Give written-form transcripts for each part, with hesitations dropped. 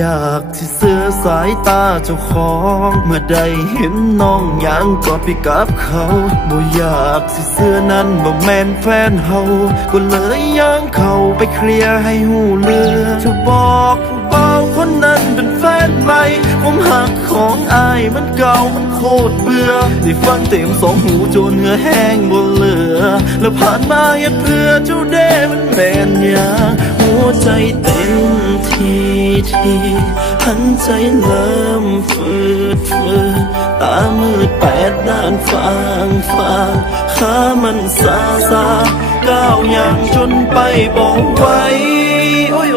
อยากที่เสื้อสายตาเจ้าของเมื่อใดเห็นน้องยังกอดไปกับเขาบ่อยากที่เสื้อนั้นบ่แม่นแฟนเฮาก็เลยย่างเข้าไปเคลียร์ให้หูเรือจะบอกผู้เบาคนนั้นเป็นแฟนใหม่ความหักของอายมันเก่ามันโคตรเบื่อได้ฟังเต็มสองหูจนเหงื่อแห้งบ่เหลือแล้วผ่านมาอยากเพื่อเจ้าเด้มันแม่นยาหัวใจเต้นทีหันใจเริ่มฝืดตามืดแปดด้านฟางขามันซาก้าวอย่างจนไปบอกไว้โอ้ย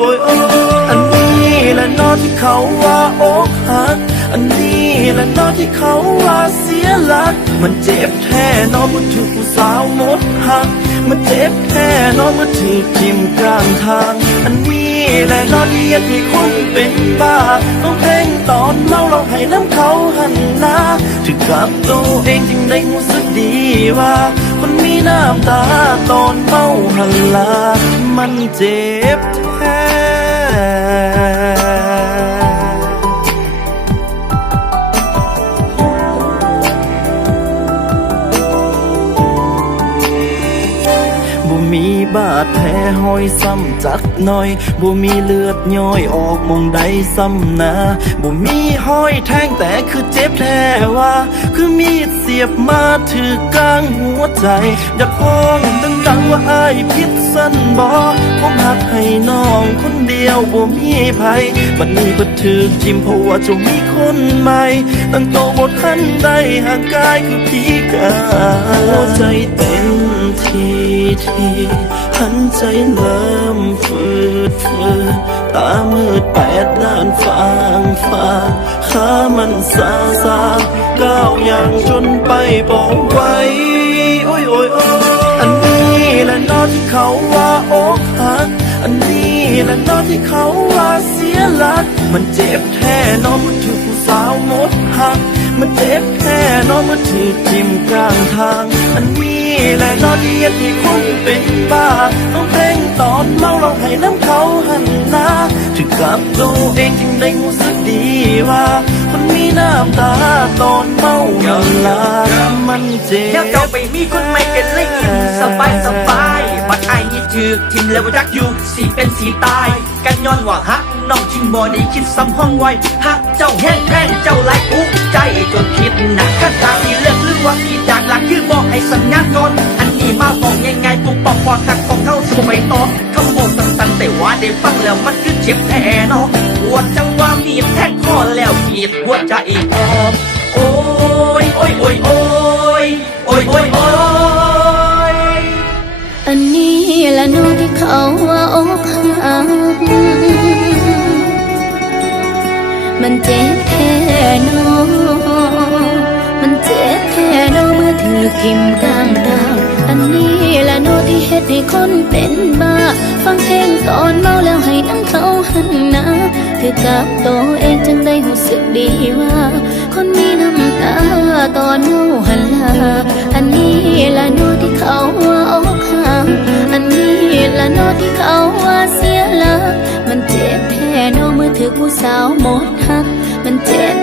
อันนี้แหละนอที่เขาว่าอกหักอันนี้แหละนอที่เขาว่าเสียหลักมันเจ็บแท้นอมันถูกผู้สาวหมดหักมันเจ็บแท้นอมันถูกทิ่มกลางทางอันนี้แหละนอที่อยากให้คนเป็นบ้าต้องเพลงตอนเมาเราให้น้ำเขาหันหน้าถึงกับตัวเองจึงได้รู้สึกดีว่าคนมีน้ำตาตอนเมาหันหลังมันเจ็บแท้มีบาดแผลห้อยซ้ำจักหน่อยบ่มีเลือดย้อยออกมองใดซ้ำหนาบ่มีห้อยแทงแต่คือเจ็บแท้ว่าคือมีดเสียบมาถือกลางหัวใจอยากห้องดังๆว่าอายผิดสั้นบ่ผมหักให้น้องคนเดียวบ่มีภัยบัดนี้บ่ถือทิ่มเพราะว่าเจ้ามีคนใหม่ตั้งโตบ่ทันได้ห่างกายคือผีกาหัวใจเต้นทีหันใจเริ่มฝืดตามืดแปดด้านฟางขามันซาก้าวอย่างจนไปบอกไว้โอ้ยอันนี้แหละนอที่เขาว่าอกหักอันนี้แหละนอที่เขาว่าเสียหลักมันเจ็บแท้นอมันถูกผู้สาวหมดหักมันเจ็บแท้นอมันถูกทิ่มกลางทางอันนี้แหละนอที่อยากให้คนเป็นบ้าต้องเพลงตอนเมาเราให้น้ำเขาหันหน้าถึงกับตัวเองจึงได้รู้สึกดีว่าคนมีน้ำตาตอนเมาอย่างลามันเจ็บแล้วเจ้าไปมีคนใหม่กันเลยกินสบายบัดไอ้นี่ถือทิมแล้วรักอยู่สีเป็นสีตายกันย้อนว่าฮักน้องจึงบ่ได้คิดซ้ำห้องไว้ฮักเจ้าแห้งแพงเจ้าไหลอุกใจจนคิดหนักกระตาที่เลือกหรือว่าที่จากหลักคือบอกให้สัญญาก่อนอันนี้มาบอกยังไงปุ๊บปอกความหักของเขาสู่ไปต่อเขาบอกสั้นๆแต่ว่าได้ฟังแล้วมันคือเจ็บแท้เนาะปวดจังว่ามีดแทงคอแล้วขีดหัวใจออกโอ้ยอันนี้แหละน้องที่เขาว่าอกหักมันเจ็บแท้น้องมันเจ็บแท้น้องเมื่อถือทิ่มกลางทางอันนี้แหละน้องที่เฮ็ดให้คนเป็นบ้าฟังเพลงตอนเมาแล้วให้นั่งเขาหันหน้าคือกับตัวเองจึงได้รู้สึกดีว่าคนมีน้ำตาตอนเมาหันหลังอันนี้แหละน้องที่เขาว่าอกหักอันนี้แหละน้องที่เขาว่าเสียหลักมันเจ็บแท้น้องเมื่อถือผู้สาวหมดหักมันเจ็บ